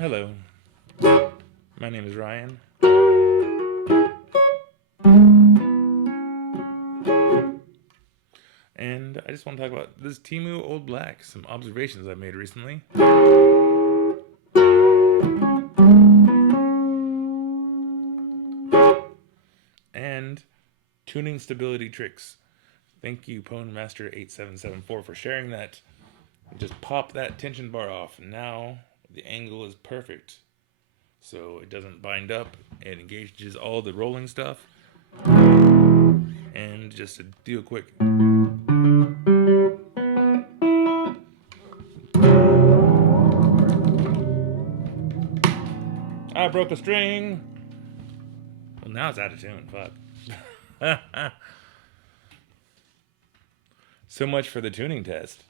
Hello, my name is Ryan. And I just want to talk about this Temu Old Black, some observations I made recently. And tuning stability tricks. Thank you, PwnMaster8774, for sharing that. Just pop that tension bar off. Now the angle is perfect. So it doesn't bind up. It engages all the rolling stuff. And just to do a quick. I broke a string. Well, now it's out of tune. Fuck. So much for the tuning test.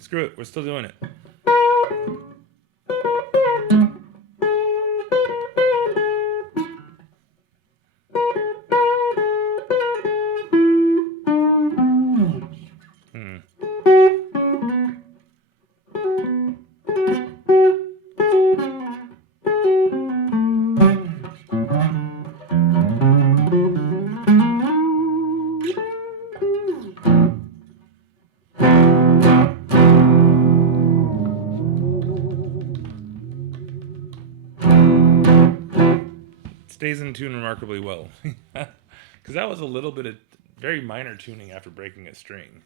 Screw it, we're still doing it. Stays in tune remarkably well. Because that was a little bit of very minor tuning after breaking a string.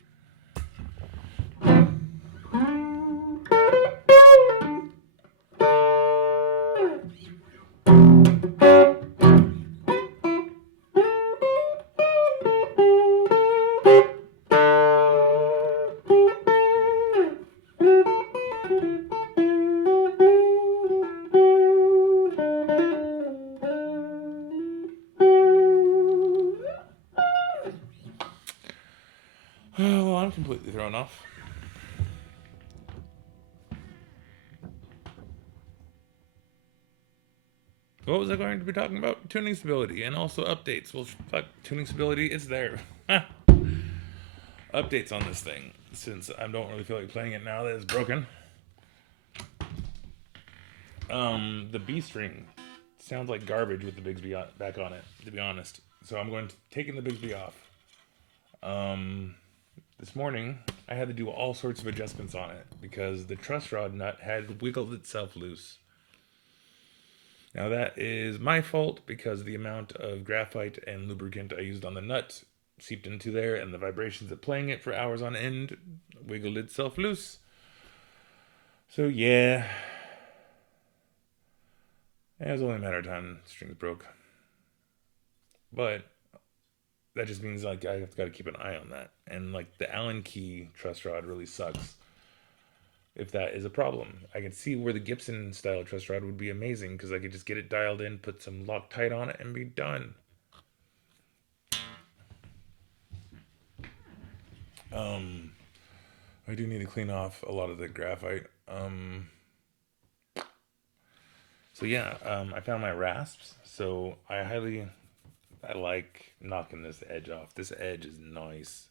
Well, I'm completely thrown off. What was I going to be talking about? Tuning stability and also updates. Well, fuck, tuning stability is there. Updates on this thing, since I don't really feel like playing it now that it's broken. The B string sounds like garbage with the Bigsby back on it, to be honest. So I'm going to taking the Bigsby off. This morning I had to do all sorts of adjustments on it because the truss rod nut had wiggled itself loose. Now that is my fault because the amount of graphite and lubricant I used on the nut seeped into there, and the vibrations of playing it for hours on end wiggled itself loose. So yeah, it was only a matter of time the strings broke. But that just means like I have got to keep an eye on that. And like the Allen key truss rod really sucks if that is a problem. I can see where the Gibson style truss rod would be amazing because I could just get it dialed in, put some Loctite on it, and be done. I do need to clean off a lot of the graphite. So yeah, I found my rasps. So I like knocking this edge off. This edge is nice.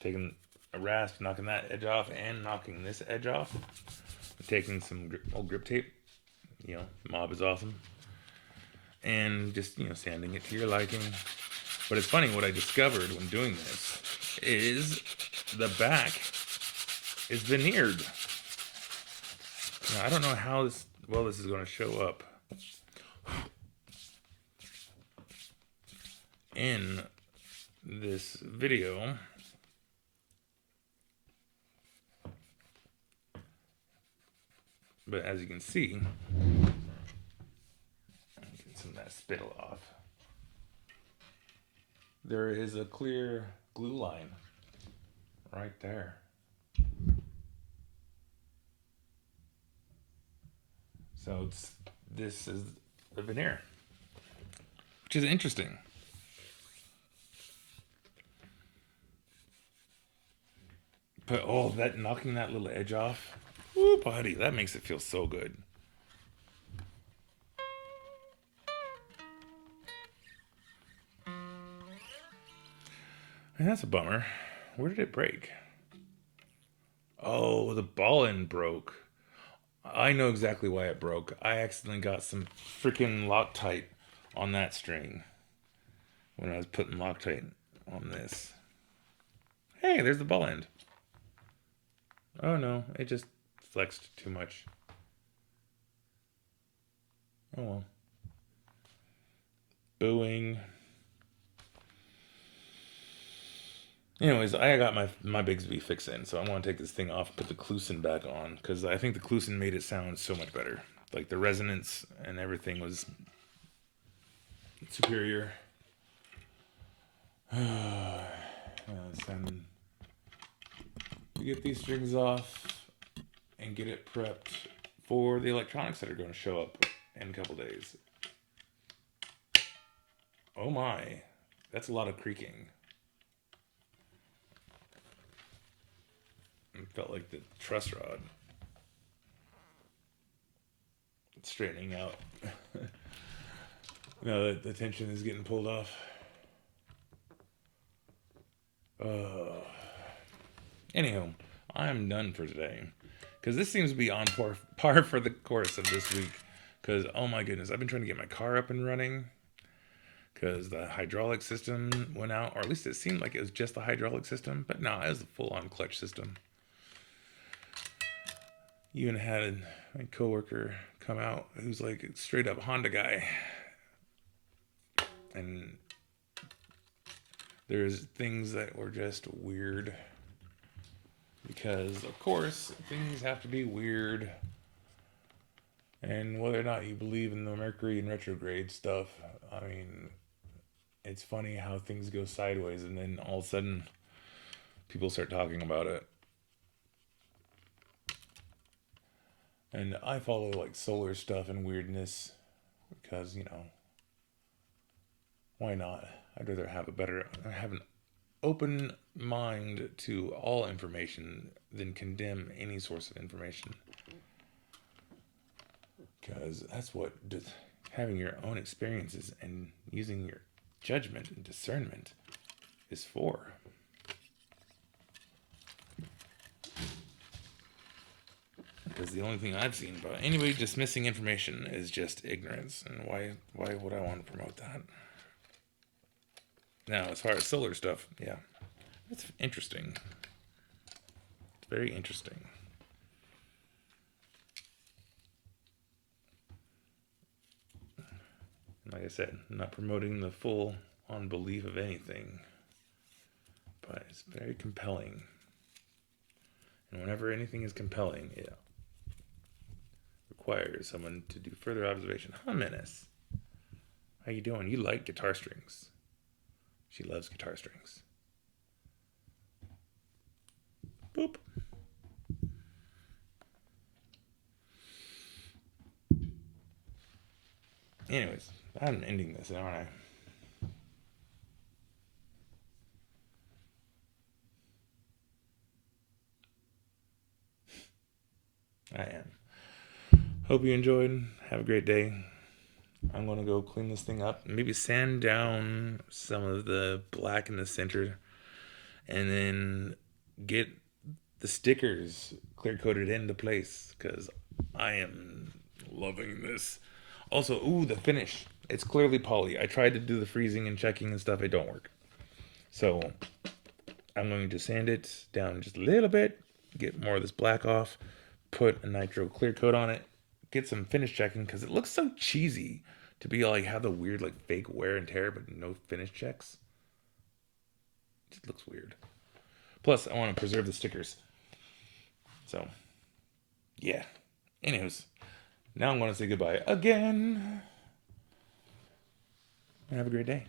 Taking a rasp, knocking that edge off, and knocking this edge off. Taking some old grip tape. You know, Mob is awesome. And just, sanding it to your liking. But it's funny, what I discovered when doing this is the back is veneered. Now, I don't know how this is going to show up in this video, But as you can see, get some of that spittle off. There is a clear glue line right there. So this is the veneer, which is interesting. But oh, that knocking that little edge off, woo, buddy, that makes it feel so good. And that's a bummer. Where did it break? Oh, the ball end broke. I know exactly why it broke. I accidentally got some freaking Loctite on that string when I was putting Loctite on this. Hey, there's the ball end. Oh no, it just flexed too much. Oh well. Booing. Anyways, I got my Bigsby fix in, so I want to take this thing off and put the Clusen back on, because I think the Clusen made it sound so much better. Like the resonance and everything was superior. It's time to get these strings off and get it prepped for the electronics that are going to show up in a couple days. Oh my, that's a lot of creaking. It felt like the truss rod straightening out. No, the tension is getting pulled off. Anyhow, I'm done for today, because this seems to be on par for the course of this week. Because oh my goodness, I've been trying to get my car up and running, because the hydraulic system went out, or at least it seemed like it was just the hydraulic system, but no, it was a full-on clutch system. Even had a coworker come out who's like a straight up Honda guy, and there's things that were just weird, because of course things have to be weird, and whether or not you believe in the Mercury and retrograde stuff, I mean, it's funny how things go sideways and then all of a sudden people start talking about it. And I follow like solar stuff and weirdness because, you know, why not? I'd rather have an open mind to all information than condemn any source of information. Because that's what having your own experiences and using your judgment and discernment is for. Because the only thing I've seen about anybody dismissing information is just ignorance, and why would I want to promote that? Now, as far as solar stuff, yeah, it's interesting. It's very interesting. Like I said, I'm not promoting the full on belief of anything, but it's very compelling. And whenever anything is compelling, it requires someone to do further observation. Huh, Menace? How you doing? You like guitar strings. She loves guitar strings. Boop. Anyways, I'm ending this, aren't I? I am. Hope you enjoyed. Have a great day. I'm going to go clean this thing up. Maybe sand down some of the black in the center. And then get the stickers clear coated into place. Because I am loving this. Also, ooh, the finish. It's clearly poly. I tried to do the freezing and checking and stuff. It don't work. So I'm going to sand it down just a little bit. Get more of this black off. Put a nitro clear coat on it. Get some finish checking, because it looks so cheesy to be like have the weird like fake wear and tear but no finish checks. It just looks weird. Plus, I want to preserve the stickers. So, yeah. Anyways, now I'm going to say goodbye again. And have a great day.